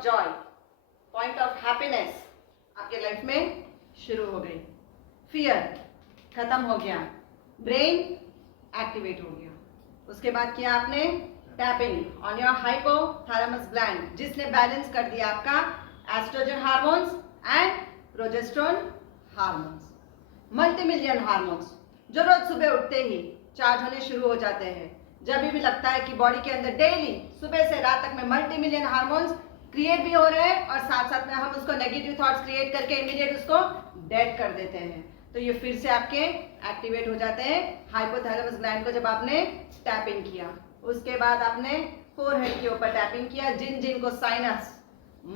Of Joy, point of happiness आपके life में शुरू हो गई। फियर खत्म हो गया, ब्रेन एक्टिवेट हो गया। उसके बाद किया आपने tapping on your hypothalamus gland, जिसने बैलेंस कर दिया आपका oestrogen hormones and progesterone hormones, multi million hormones जो रोज सुबह उठते ही चार्ज होने शुरू हो जाते हैं। जब भी लगता है कि बॉडी के अंदर डेली सुबह से रात तक में मल्टी मिलियन हार्मोन्स क्रिएट भी हो रहे हैं और साथ साथ में हम उसको नेगेटिव थॉट्स क्रिएट करके इमीडिएट उसको डेड कर देते हैं, तो ये फिर से आपके एक्टिवेट हो जाते हैं हाइपोथैलेमस ग्लैंड को जब आपने टैपिंग किया। उसके बाद आपने फोरहेड के ऊपर टैपिंग किया। जिन जिन को साइनस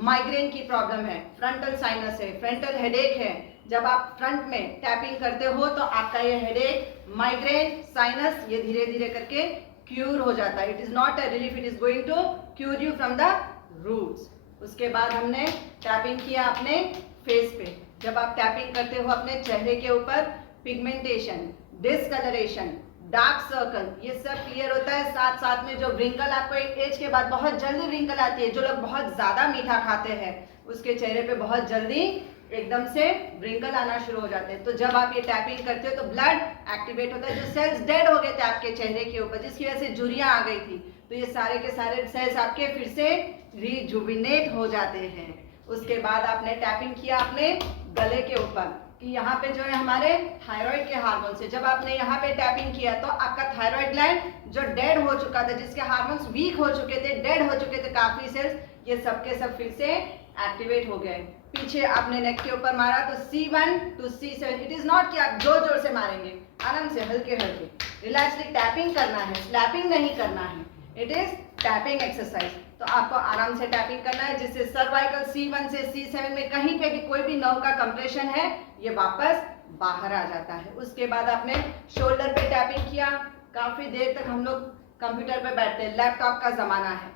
माइग्रेन की प्रॉब्लम है, फ्रंटल साइनस है, फ्रंटल हेडेक है, जब आप फ्रंट में टैपिंग करते हो तो आपका ये हेडेक, माइग्रेन, साइनस ये धीरे धीरे करके क्यूर हो जाता है। It is not a relief, it is going to cure you from the roots. उसके बाद हमने टैपिंग किया अपने फेस पे। जब आप टैपिंग करते हो अपने चेहरे के ऊपर, पिगमेंटेशन, डिसकलरेशन, डार्क सर्कल ये सब क्लियर होता है। साथ साथ में जो व्रिंकल आपको एक एज के बाद बहुत जल्दी व्रिंकल आती है, जो लोग बहुत ज्यादा मीठा खाते हैं उसके चेहरे पे बहुत जल्दी एकदम से व्रिंकल आना शुरू हो जाते हैं। तो जब आप ये टैपिंग करते हो तो ब्लड एक्टिवेट होता है। जो सेल्स डेड हो गए थे आपके चेहरे के ऊपर, जिसकी वजह से झुर्रियां आ गई थी, तो ये सारे के सारे सेल्स आपके फिर से रिजुविनेट हो जाते हैं। उसके बाद आपने टैपिंग किया अपने गले के ऊपर कि यहाँ पे जो है हमारे थायराइड के हार्मोन से, जब आपने यहाँ पे टैपिंग किया तो आपका थायराइड ग्लैंड जो डेड हो चुका था, जिसके हार्मोन्स वीक हो चुके थे, डेड हो चुके थे काफी सेल्स, ये सब के सब फिर से एक्टिवेट हो गए। पीछे आपने नेक के ऊपर मारा तो C1 to C7। It is not कि आप जोर जोर से मारेंगे, आराम से हल्के हल्के रिलैक्सली टैपिंग करना है, स्लैपिंग नहीं करना है। It is tapping exercise. तो आपको आराम से टैपिंग करना है जिससे सर्वाइकल C1 से C7 में कहीं पे भी कोई भी नर्व का कंप्रेशन है ये वापस बाहर आ जाता है। उसके बाद आपने शोल्डर पे टैपिंग किया। काफी देर तक हम लोग कंप्यूटर पे बैठते हैं, लैपटॉप का जमाना है,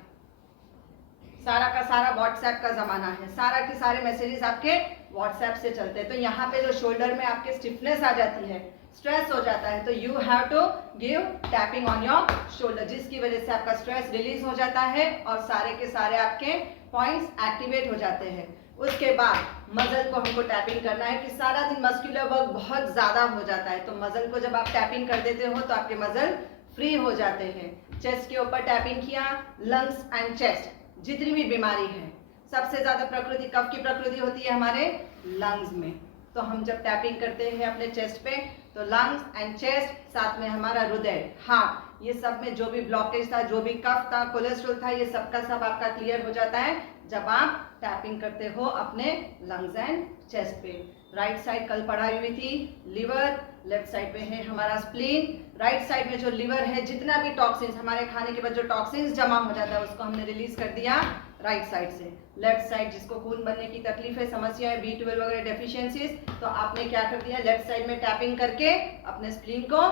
सारा का सारा व्हाट्सएप का जमाना है, सारा के सारे मैसेजेस आपके व्हाट्सएप से चलते हैं। तो यहाँ पे जो शोल्डर में आपके स्टिफनेस आ जाती है, स्ट्रेस हो जाता है, तो you have to give tapping on your shoulder, जिसकी वजह से आपका स्ट्रेस रिलीज हो जाता है और सारे के सारे आपके पॉइंट्स एक्टिवेट हो जाते हैं। उसके बाद मसल को हमको टैपिंग करना है कि सारा दिन मस्कुलर वर्क बहुत ज्यादा हो जाता है, तो मसल को जब आप टैपिंग कर देते हो तो आपके मसल फ्री हो जाते हैं। चेस्ट के ऊपर टैपिंग किया। लंग्स एंड चेस्ट जितनी भी बीमारी है, सबसे ज्यादा प्रकृति कफ की प्रकृति होती है हमारे लंग्स में, तो हम जब टैपिंग करते हैं अपने चेस्ट पे तो लंग्स एंड चेस्ट, साथ में हमारा हृदय, हार्ट, ये सब में जो भी ब्लॉकेज था, जो भी कफ था, कोलेस्ट्रॉल था, ये सब का सब आपका क्लियर हो जाता है जब आप टैपिंग करते हो अपने लंग्स एंड चेस्ट पे। राइट साइड कल पढ़ाई हुई थी लिवर, लेफ्ट साइड पे है हमारा स्प्लीन। राइट साइड में जो लिवर है, जितना भी टॉक्सिन्स हमारे खाने के बाद जो टॉक्सिन्स जमा हो जाता है उसको हमने रिलीज कर दिया राइट साइड से। लेफ्ट साइड जिसको खून बनने की तकलीफ है, समस्या है, B12 वगैरह डेफिशिएंसीज, तो आपने क्या कर दिया, लेफ्ट साइड में टैपिंग करके अपने स्प्लीन को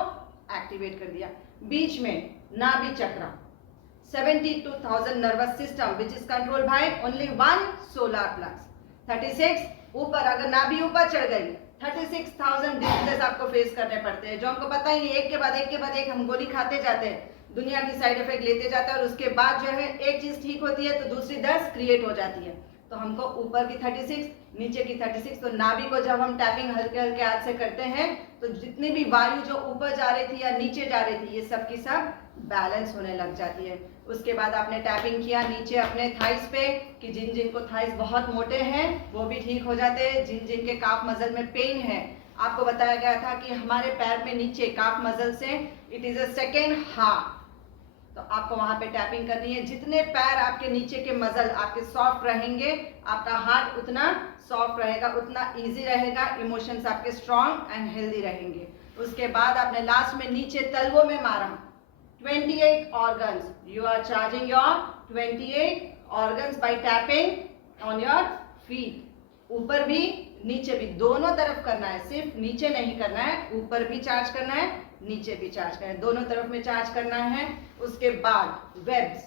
एक्टिवेट कर दिया। बीच में नाभि चक्र, 72,000 nervous system which is controlled by only one solar plexus. 36 ऊपर, अगर नाभि ऊपर चढ़ गई 36,000 डिजीजेस आपको फेस करने पड़ते हैं, जो हमको पता ही नहीं, एक के बाद एक हम गोली खाते जाते हैं, दुनिया की साइड इफेक्ट लेते जाते हैं और उसके बाद जो है एक चीज ठीक होती है तो दूसरी 10 क्रिएट हो जाती है। तो हमको ऊपर की 36, नीचे की 36, तो नाभि को जब हम टैपिंग हल्के हल्के हाथ से करते हैं तो जितनी भी वायु जो ऊपर जा रही थी या नीचे जा रही थी ये सब की सब बैलेंस होने लग जाती है। उसके बाद आपने टैपिंग किया नीचे अपने थाइस पे कि जिन जिन को थाइस बहुत मोटे हैं वो भी ठीक हो जाते हैं। जिन जिन के काफ मसल में पेन है, आपको बताया गया था कि हमारे पैर में नीचे काफ मसल से it is a second heart, तो आपको वहां पे टैपिंग करनी है। जितने पैर आपके नीचे के मसल आपके सॉफ्ट रहेंगे, आपका हार्ट उतना सॉफ्ट रहेगा, उतना इजी रहेगा, इमोशंस आपके स्ट्रॉन्ग एंड हेल्दी रहेंगे। उसके बाद आपने लास्ट में नीचे तलवों में मारा 28 organs. You are charging your 28 organs by tapping on your feet. ऊपर भी नीचे भी दोनों तरफ करना है, सिर्फ नीचे नहीं करना है, ऊपर भी चार्ज करना है, नीचे भी चार्ज करना है, दोनों तरफ में चार्ज करना है। उसके बाद वेब्स,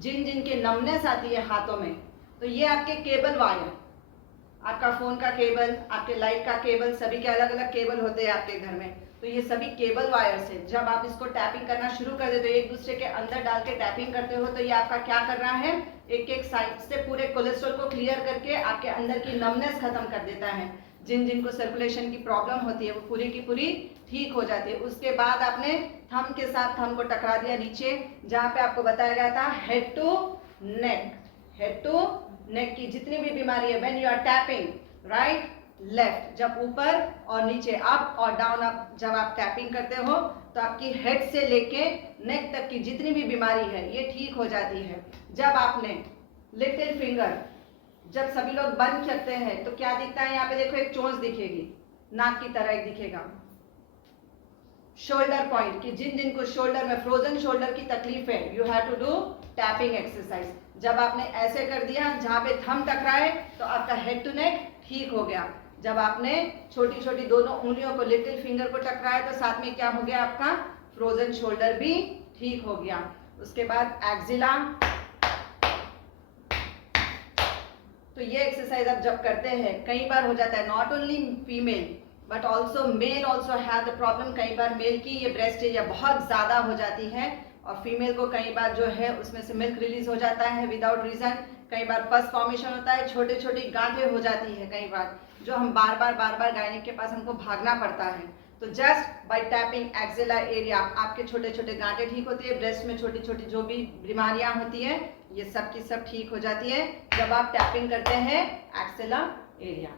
जिन जिन के नमनेस आती है हाथों में, तो ये आपके केबल वायर, आपका फोन का केबल, आपके लाइट का केबल, सभी के अलग अलग केबल होते हैं आपके घर में, तो ये सभी केबल वायर्स है। जब आप इसको टैपिंग करना शुरू कर देते हो, एक दूसरे के अंदर डाल के टैपिंग करते हो, तो ये आपका क्या कर रहा है, एक एक साइड से पूरे कोलेस्ट्रॉल को क्लियर करके आपके अंदर की नमनेस खत्म कर देता है। जिन जिनको सर्कुलेशन की प्रॉब्लम होती है वो पूरी की पूरी ठीक हो जाती है। उसके बाद आपने थंब के साथ थंब को टकरा दिया नीचे, जहां पे आपको बताया गया था head to neck. Head to neck की जितनी भी बीमारी है, when you are tapping right left, जब ऊपर और नीचे अप और डाउन अप जब आप टैपिंग करते हो तो आपकी हेड से लेके नेक तक की जितनी भी बीमारी है ये ठीक हो जाती है। जब आपने लिटिल फिंगर, जब सभी लोग बंद करते हैं तो क्या दिखता है, यहाँ पे देखो एक चोंच दिखेगी, नाक की तरह एक दिखेगा। शोल्डर पॉइंट कि जिन जिनको शोल्डर में फ्रोजन शोल्डर की तकलीफ है, you have to do tapping exercise. जब आपने ऐसे कर दिया जहां पे थंब टकराए तो आपका हेड टू नेक ठीक हो गया। जब आपने छोटी छोटी दोनों उंगलियों को लिटिल फिंगर को टकराया तो साथ में क्या हो गया, आपका फ्रोजन शोल्डर भी ठीक हो गया। उसके बाद एक्सिला, तो ये एक्सरसाइज आप जब करते हैं कई बार हो जाता है, not only female but also male also have the problem. कई बार मेल की ये ब्रेस्ट एरिया बहुत ज्यादा हो जाती है और फीमेल को कई बार जो है उसमें से मिल्क रिलीज हो जाता है विदाउट रीजन। कई बार पस फॉर्मेशन होता है, छोटे छोटी गांठें हो जाती है कई बार, जो हम बार बार गायनिक के पास हमको भागना पड़ता है। तो just by tapping axilla area आपके छोटे छोटे गांठें ठीक होती है, ब्रेस्ट में छोटी छोटी जो भी बीमारियां होती है ये सब की सब ठीक हो जाती है जब आप टैपिंग करते हैं एक्सिला एरिया।